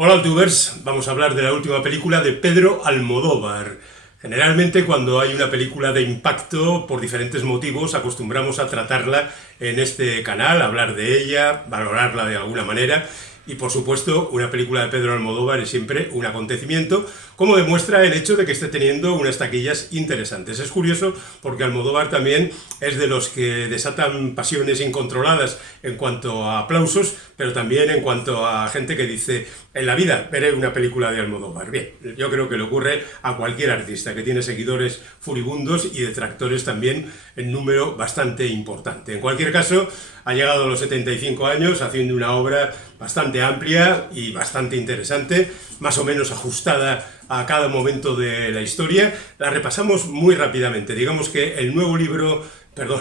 Hola, youtubers. Vamos a hablar de la última película de Pedro Almodóvar. Generalmente cuando hay una película de impacto, por diferentes motivos, acostumbramos a tratarla en este canal, hablar de ella, valorarla de alguna manera. Y por supuesto, una película de Pedro Almodóvar es siempre un acontecimiento, como demuestra el hecho de que esté teniendo unas taquillas interesantes. Es curioso porque Almodóvar también es de los que desatan pasiones incontroladas en cuanto a aplausos, pero también en cuanto a gente que dice, en la vida veré una película de Almodóvar. Bien, yo creo que le ocurre a cualquier artista que tiene seguidores furibundos y detractores también en número bastante importante. En cualquier caso, ha llegado a los 75 años haciendo una obra bastante amplia y bastante interesante, más o menos ajustada a cada momento de la historia. La repasamos muy rápidamente. Digamos que el nuevo libro,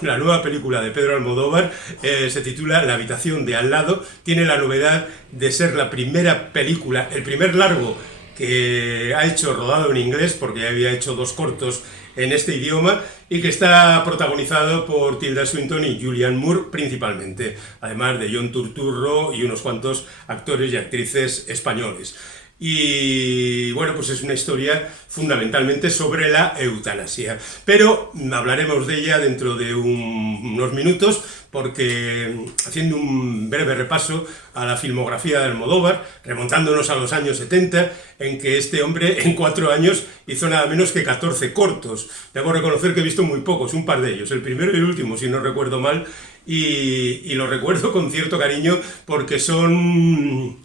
la nueva película de Pedro Almodóvar se titula La habitación de al lado. Tiene la novedad de ser la primera película, el primer largo que ha hecho rodado en inglés, porque ya había hecho 2 cortos en este idioma, y que está protagonizado por Tilda Swinton y Julianne Moore principalmente, además de John Turturro y unos cuantos actores y actrices españoles. Y bueno, pues es una historia fundamentalmente sobre la eutanasia. Pero hablaremos de ella dentro de unos minutos, porque haciendo un breve repaso a la filmografía de Almodóvar, remontándonos a los años 70, en que este hombre en 4 años hizo nada menos que 14 cortos. Debo reconocer que he visto muy pocos, un par de ellos, el primero y el último, si no recuerdo mal, y lo recuerdo con cierto cariño porque son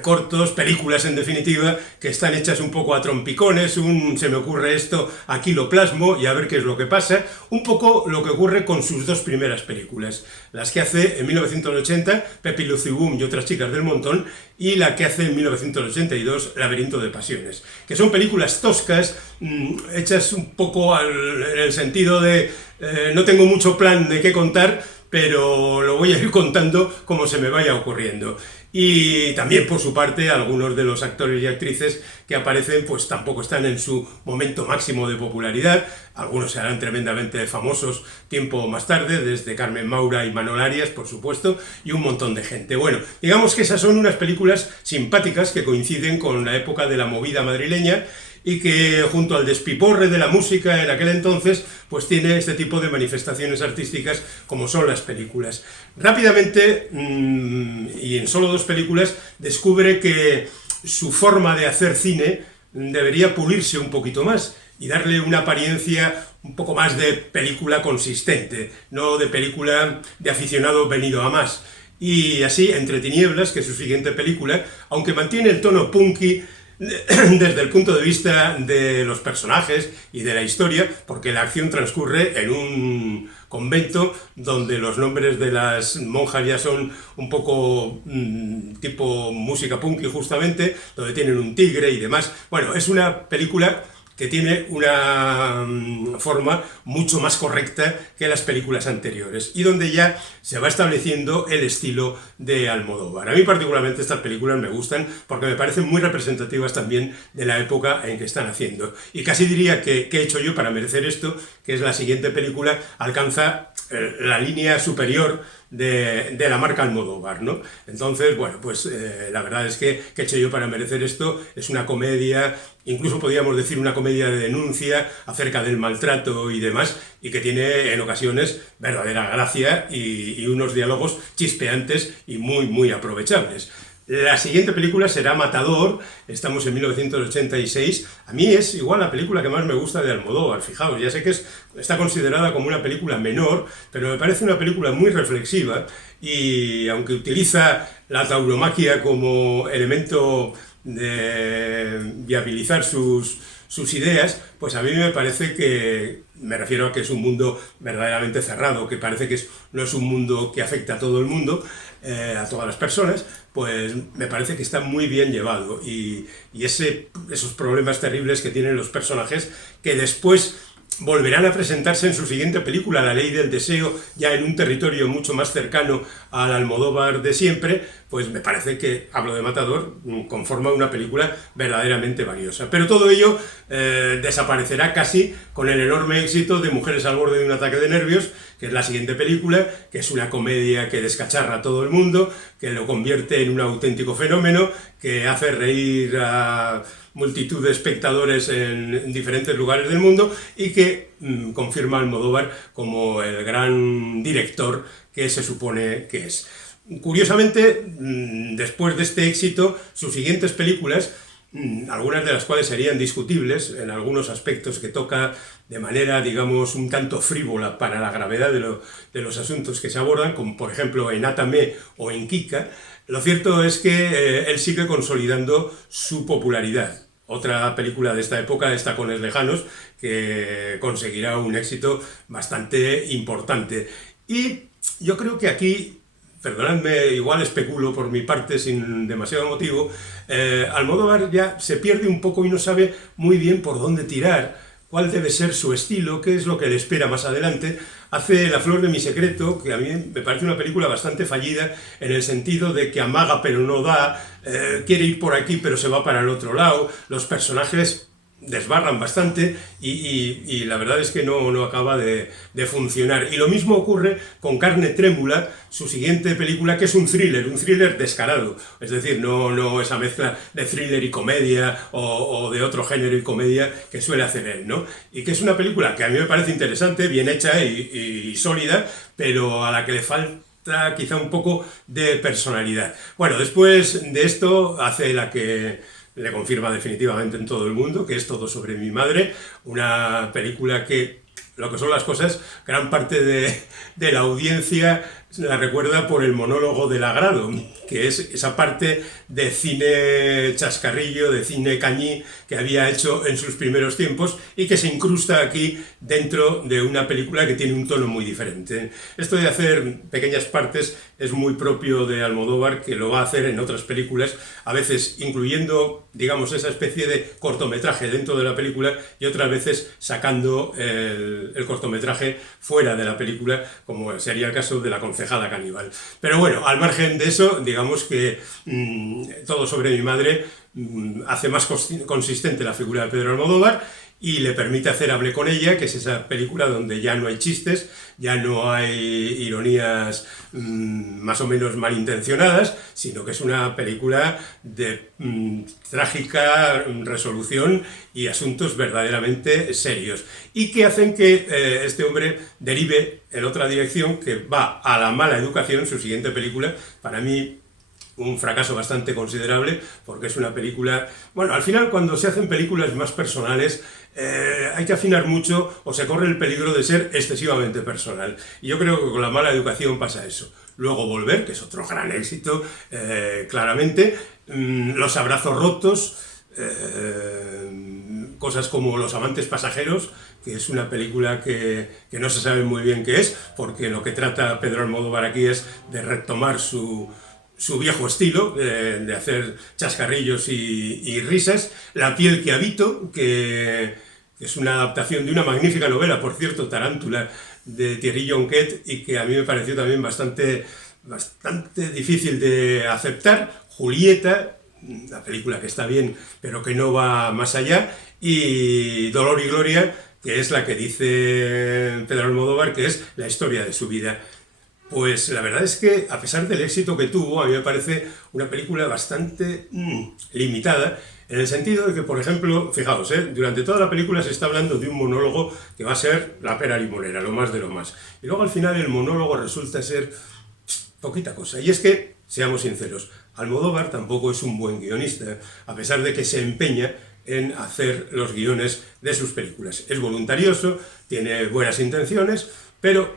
cortos, películas en definitiva, que están hechas un poco a trompicones, se me ocurre esto, aquí lo plasmo y a ver qué es lo que pasa, un poco lo que ocurre con sus 2 primeras películas, las que hace en 1980, Pepi Lucy Boom y otras chicas del montón, y la que hace en 1982, Laberinto de pasiones, que son películas toscas, hechas un poco en el sentido de no tengo mucho plan de qué contar, pero lo voy a ir contando como se me vaya ocurriendo. Y también, por su parte, algunos de los actores y actrices que aparecen pues tampoco están en su momento máximo de popularidad. Algunos se harán tremendamente famosos tiempo más tarde, desde Carmen Maura y Manol Arias, por supuesto, y un montón de gente. Bueno, digamos que esas son unas películas simpáticas que coinciden con la época de la movida madrileña, y que junto al despiporre de la música en aquel entonces, pues tiene este tipo de manifestaciones artísticas como son las películas. Rápidamente, y en solo 2 películas, descubre que su forma de hacer cine debería pulirse un poquito más y darle una apariencia un poco más de película consistente, no de película de aficionado venido a más. Y así, Entre tinieblas, que es su siguiente película, aunque mantiene el tono punky, desde el punto de vista de los personajes y de la historia, porque la acción transcurre en un convento donde los nombres de las monjas ya son un poco tipo música punky justamente, donde tienen un tigre y demás. Bueno, es una película que tiene una forma mucho más correcta que las películas anteriores y donde ya se va estableciendo el estilo de Almodóvar. A mí particularmente estas películas me gustan porque me parecen muy representativas también de la época en que están haciendo. Y casi diría que ¿qué he hecho yo para merecer esto? Que es la siguiente película, alcanza la línea superior de la marca Almodóvar, ¿no? Entonces, bueno, pues la verdad es que ¿qué he hecho yo para merecer esto? Es una comedia, incluso podríamos decir una comedia de denuncia acerca del maltrato y demás, y que tiene en ocasiones verdadera gracia y unos diálogos chispeantes y muy, muy aprovechables. La siguiente película será Matador, estamos en 1986, a mí es igual la película que más me gusta de Almodóvar, fijaos, ya sé que está considerada como una película menor, pero me parece una película muy reflexiva y aunque utiliza la tauromaquia como elemento de viabilizar sus ideas, pues a mí me parece que, me refiero a que es un mundo verdaderamente cerrado, que parece que no es un mundo que afecta a todo el mundo, a todas las personas, pues me parece que está muy bien llevado y esos problemas terribles que tienen los personajes que después volverán a presentarse en su siguiente película, La ley del deseo, ya en un territorio mucho más cercano al Almodóvar de siempre, pues me parece que, hablo de Matador, conforma una película verdaderamente valiosa. Pero todo ello desaparecerá casi con el enorme éxito de Mujeres al borde de un ataque de nervios, que es la siguiente película, que es una comedia que descacharra a todo el mundo, que lo convierte en un auténtico fenómeno, que hace reír a multitud de espectadores en diferentes lugares del mundo y que confirma a Almodóvar como el gran director que se supone que es. Curiosamente, después de este éxito, sus siguientes películas, algunas de las cuales serían discutibles en algunos aspectos que toca de manera, digamos, un tanto frívola para la gravedad de los asuntos que se abordan, como por ejemplo en Atame o en Kika, lo cierto es que él sigue consolidando su popularidad. Otra película de esta época es Tacones Lejanos, que conseguirá un éxito bastante importante. Y yo creo que aquí, perdonadme, igual especulo por mi parte sin demasiado motivo, Almodóvar ya se pierde un poco y no sabe muy bien por dónde tirar, cuál debe ser su estilo, qué es lo que le espera más adelante. Hace La flor de mi secreto, que a mí me parece una película bastante fallida en el sentido de que amaga pero no da, quiere ir por aquí pero se va para el otro lado, los personajes desbarran bastante y la verdad es que no acaba de funcionar. Y lo mismo ocurre con Carne trémula, su siguiente película, que es un thriller descarado. Es decir, no esa mezcla de thriller y comedia o de otro género y comedia que suele hacer él, ¿no? Y que es una película que a mí me parece interesante, bien hecha y sólida, pero a la que le falta quizá un poco de personalidad. Bueno, después de esto hace la que le confirma definitivamente en todo el mundo, que es Todo sobre mi madre, una película que, lo que son las cosas, gran parte de la audiencia la recuerda por el monólogo del agrado, que es esa parte de cine chascarrillo, de cine cañí que había hecho en sus primeros tiempos y que se incrusta aquí dentro de una película que tiene un tono muy diferente. Esto de hacer pequeñas partes es muy propio de Almodóvar, que lo va a hacer en otras películas, a veces incluyendo, digamos, esa especie de cortometraje dentro de la película y otras veces sacando el cortometraje fuera de la película, como sería el caso de La concejala caníbal. Pero bueno, al margen de eso, digamos que Todo sobre mi madre hace más consistente la figura de Pedro Almodóvar y le permite hacer Hablé con ella, que es esa película donde ya no hay chistes, ya no hay ironías más o menos malintencionadas, sino que es una película de trágica resolución y asuntos verdaderamente serios, y que hacen que este hombre derive en otra dirección que va a la mala educación. Su siguiente película, para mí, un fracaso bastante considerable, porque es una película... Bueno, al final, cuando se hacen películas más personales, hay que afinar mucho o se corre el peligro de ser excesivamente personal. Y yo creo que con La mala educación pasa eso. Luego Volver, que es otro gran éxito, claramente. Los abrazos rotos, cosas como Los amantes pasajeros, que es una película que no se sabe muy bien qué es, porque lo que trata Pedro Almodóvar aquí es de retomar su viejo estilo, de hacer chascarrillos y risas. La piel que habito, que es una adaptación de una magnífica novela, por cierto, Tarántula, de Thierry Jonquet, y que a mí me pareció también bastante difícil de aceptar. Julieta, una película que está bien, pero que no va más allá. Y Dolor y Gloria, que es la que dice Pedro Almodóvar, que es la historia de su vida. Pues la verdad es que, a pesar del éxito que tuvo, a mí me parece una película bastante limitada, en el sentido de que, por ejemplo, fijaos, durante toda la película se está hablando de un monólogo que va a ser la pera limonera, lo más de lo más. Y luego al final el monólogo resulta ser poquita cosa. Y es que, seamos sinceros, Almodóvar tampoco es un buen guionista, a pesar de que se empeña en hacer los guiones de sus películas. Es voluntarioso, tiene buenas intenciones, pero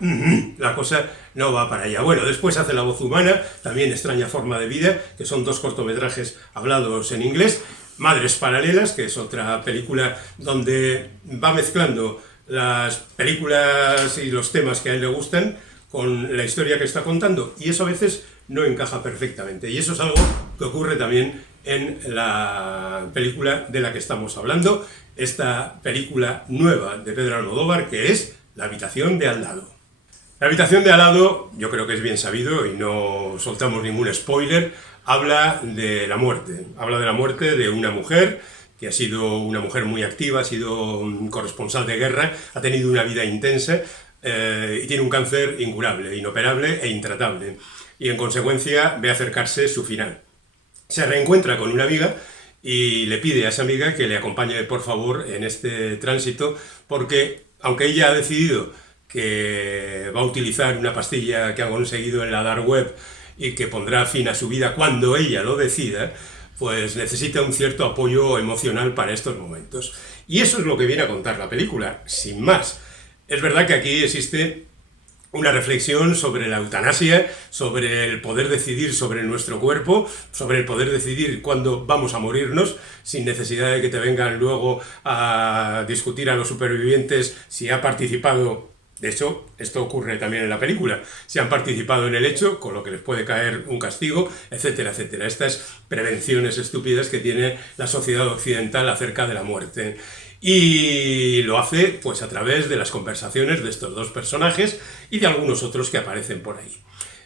la cosa no va para allá. Bueno, después hace La voz humana, también Extraña forma de vida, que son dos cortometrajes hablados en inglés. Madres paralelas, que es otra película donde va mezclando las películas y los temas que a él le gustan con la historia que está contando, y eso a veces no encaja perfectamente. Y eso es algo que ocurre también en la película de la que estamos hablando, esta película nueva de Pedro Almodóvar, que es La habitación de al lado. La habitación de al lado, yo creo que es bien sabido y no soltamos ningún spoiler, habla de la muerte de una mujer que ha sido una mujer muy activa, ha sido un corresponsal de guerra, ha tenido una vida intensa y tiene un cáncer incurable, inoperable e intratable, y en consecuencia ve acercarse su final. se reencuentra con una amiga y le pide a esa amiga que le acompañe por favor en este tránsito, porque aunque ella ha decidido que va a utilizar una pastilla que ha conseguido en la dark web y que pondrá fin a su vida cuando ella lo decida, pues necesita un cierto apoyo emocional para estos momentos. Y eso es lo que viene a contar la película, sin más. Es verdad que aquí existe una reflexión sobre la eutanasia, sobre el poder decidir sobre nuestro cuerpo, sobre el poder decidir cuándo vamos a morirnos, sin necesidad de que te vengan luego a discutir a los supervivientes si ha participado. De hecho, esto ocurre también en la película. Si han participado en el hecho, con lo que les puede caer un castigo, etcétera, etcétera. Estas prevenciones estúpidas que tiene la sociedad occidental acerca de la muerte. Y lo hace pues a través de las conversaciones de estos dos personajes y de algunos otros que aparecen por ahí.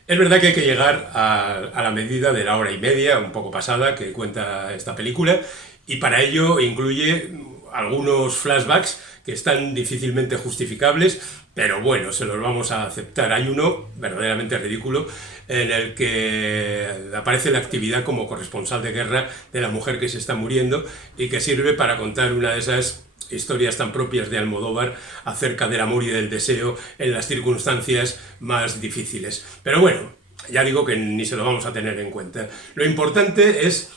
Es verdad que hay que llegar a la medida de la hora y media, un poco pasada, que cuenta esta película, y para ello incluye algunos flashbacks que están difícilmente justificables, pero bueno, se los vamos a aceptar. Hay uno verdaderamente ridículo en el que aparece la actividad como corresponsal de guerra de la mujer que se está muriendo y que sirve para contar una de esas historias tan propias de Almodóvar acerca del amor y del deseo en las circunstancias más difíciles. Pero bueno, ya digo que ni se lo vamos a tener en cuenta. Lo importante es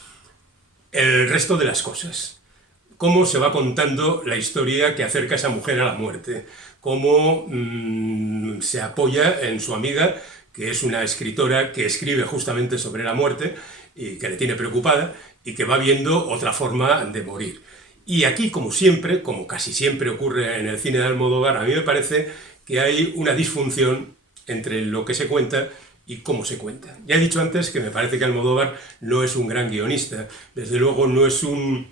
el resto de las cosas. Cómo se va contando la historia que acerca a esa mujer a la muerte. Cómo se apoya en su amiga, que es una escritora que escribe justamente sobre la muerte y que le tiene preocupada y que va viendo otra forma de morir. Y aquí, como siempre, como casi siempre ocurre en el cine de Almodóvar, a mí me parece que hay una disfunción entre lo que se cuenta y cómo se cuenta. Ya he dicho antes que me parece que Almodóvar no es un gran guionista, desde luego no es un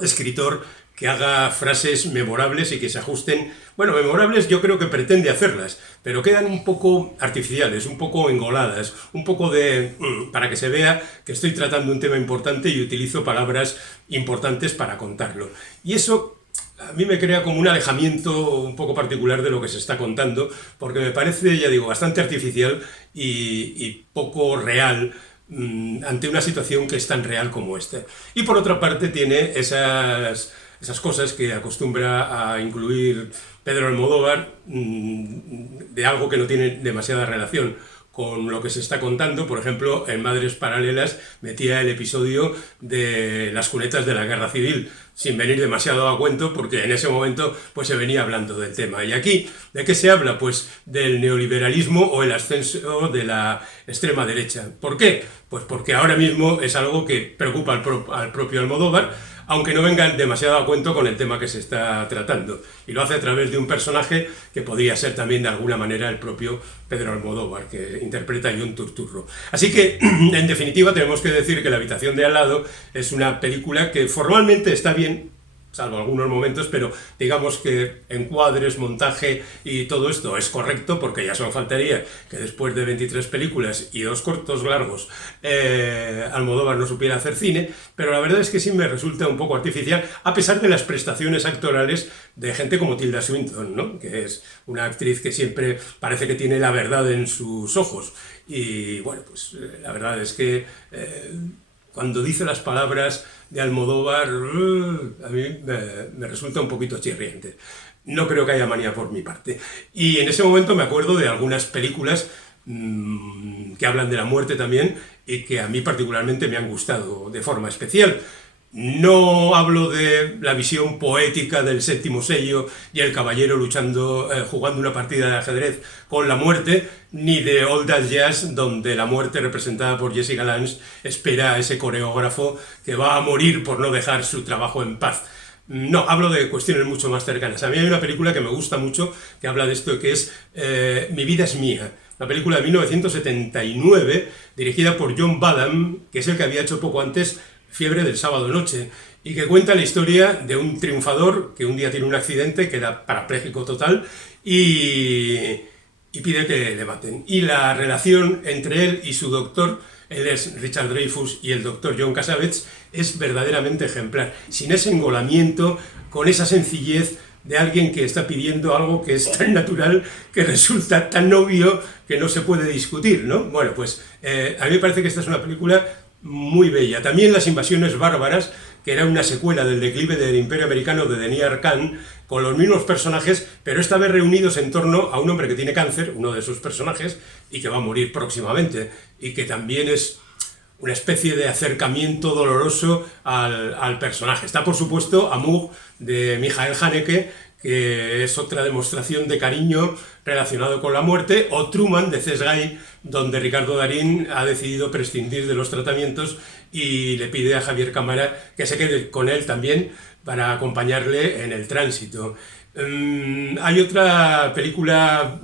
escritor que haga frases memorables y que se ajusten. Bueno, memorables yo creo que pretende hacerlas, pero quedan un poco artificiales, un poco engoladas, un poco de... para que se vea que estoy tratando un tema importante y utilizo palabras importantes para contarlo. Y eso a mí me crea como un alejamiento un poco particular de lo que se está contando, porque me parece, ya digo, bastante artificial y poco real ante una situación que es tan real como esta. Y por otra parte tiene esas cosas que acostumbra a incluir Pedro Almodóvar, de algo que no tiene demasiada relación con lo que se está contando. Por ejemplo, en Madres Paralelas metía el episodio de las cunetas de la Guerra Civil, sin venir demasiado a cuento, porque en ese momento pues se venía hablando del tema. Y aquí, ¿de qué se habla? Pues del neoliberalismo o el ascenso de la extrema derecha. ¿Por qué? Pues porque ahora mismo es algo que preocupa al propio Almodóvar, aunque no vengan demasiado a cuento con el tema que se está tratando. Y lo hace a través de un personaje que podría ser también de alguna manera el propio Pedro Almodóvar, que interpreta a John Turturro. Así que, en definitiva, tenemos que decir que La habitación de al lado es una película que formalmente está bien, salvo algunos momentos, pero digamos que encuadres, montaje y todo esto es correcto, porque ya solo faltaría que después de 23 películas y 2 cortos largos Almodóvar no supiera hacer cine, pero la verdad es que sí me resulta un poco artificial, a pesar de las prestaciones actorales de gente como Tilda Swinton, ¿no? Que es una actriz que siempre parece que tiene la verdad en sus ojos. Y bueno, pues la verdad es que cuando dice las palabras de Almodóvar, a mí me resulta un poquito chirriante. No creo que haya manía por mi parte. Y en ese momento me acuerdo de algunas películas que hablan de la muerte también y que a mí particularmente me han gustado de forma especial. No hablo de la visión poética del séptimo sello y el caballero luchando, jugando una partida de ajedrez con la muerte, ni de Old As Jazz, donde la muerte representada por Jessica Lange espera a ese coreógrafo que va a morir por no dejar su trabajo en paz. No, hablo de cuestiones mucho más cercanas. A mí hay una película que me gusta mucho que habla de esto, que es Mi vida es mía. Una película de 1979, dirigida por John Badham, que es el que había hecho poco antes Fiebre del sábado noche, y que cuenta la historia de un triunfador que un día tiene un accidente, queda parapléjico total y pide que le maten. Y la relación entre él y su doctor, él es Richard Dreyfuss y el doctor John Cassavetes, es verdaderamente ejemplar, sin ese engolamiento, con esa sencillez de alguien que está pidiendo algo que es tan natural, que resulta tan obvio que no se puede discutir, ¿no? Bueno, pues a mí me parece que esta es una película muy bella. También Las invasiones bárbaras, que era una secuela del declive del Imperio Americano de Denis Khan, con los mismos personajes, pero esta vez reunidos en torno a un hombre que tiene cáncer, uno de sus personajes, y que va a morir próximamente, y que también es una especie de acercamiento doloroso al personaje. Está, por supuesto, Amour, de Michael Haneke, que es otra demostración de cariño relacionado con la muerte, o Truman, de Cesgay, donde Ricardo Darín ha decidido prescindir de los tratamientos y le pide a Javier Cámara que se quede con él también para acompañarle en el tránsito. Hay otra película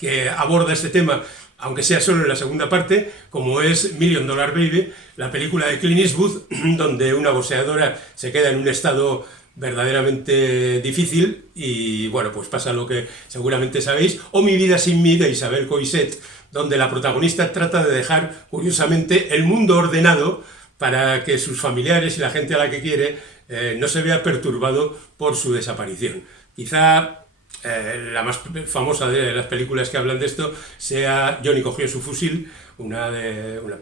que aborda este tema, aunque sea solo en la segunda parte, como es $1 Million Baby, la película de Clint Eastwood, donde una boxeadora se queda en un estado verdaderamente difícil y bueno, pues pasa lo que seguramente sabéis, o Mi vida sin mí, de Isabel Coixet, donde la protagonista trata de dejar, curiosamente, el mundo ordenado para que sus familiares y la gente a la que quiere no se vea perturbado por su desaparición. Quizá la más famosa de las películas que hablan de esto sea Johnny cogió su fusil, una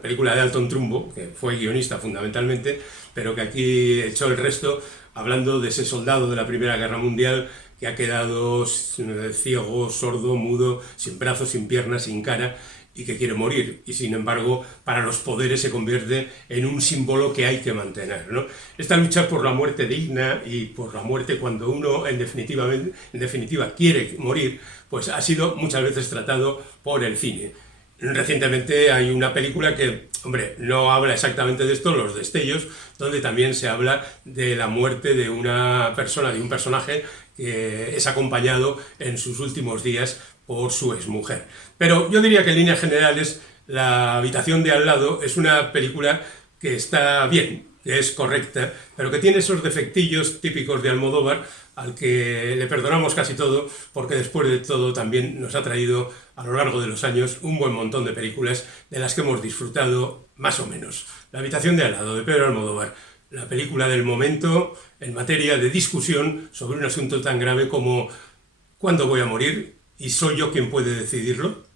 película de Alton Trumbo, que fue guionista fundamentalmente, pero que aquí echó el resto, hablando de ese soldado de la Primera Guerra Mundial que ha quedado ciego, sordo, mudo, sin brazos, sin piernas, sin cara, y que quiere morir, y sin embargo para los poderes se convierte en un símbolo que hay que mantener, ¿no? Esta lucha por la muerte digna y por la muerte cuando uno en definitiva quiere morir, pues ha sido muchas veces tratado por el cine. Recientemente hay una película que, hombre, no habla exactamente de esto, Los destellos, donde también se habla de la muerte de una persona, de un personaje que es acompañado en sus últimos días por su exmujer. Pero yo diría que en líneas generales La habitación de al lado es una película que está bien, que es correcta, pero que tiene esos defectillos típicos de Almodóvar, al que le perdonamos casi todo, porque después de todo también nos ha traído a lo largo de los años un buen montón de películas de las que hemos disfrutado más o menos. La habitación de al lado, de Pedro Almodóvar, la película del momento en materia de discusión sobre un asunto tan grave como ¿cuándo voy a morir? ¿Y soy yo quien puede decidirlo?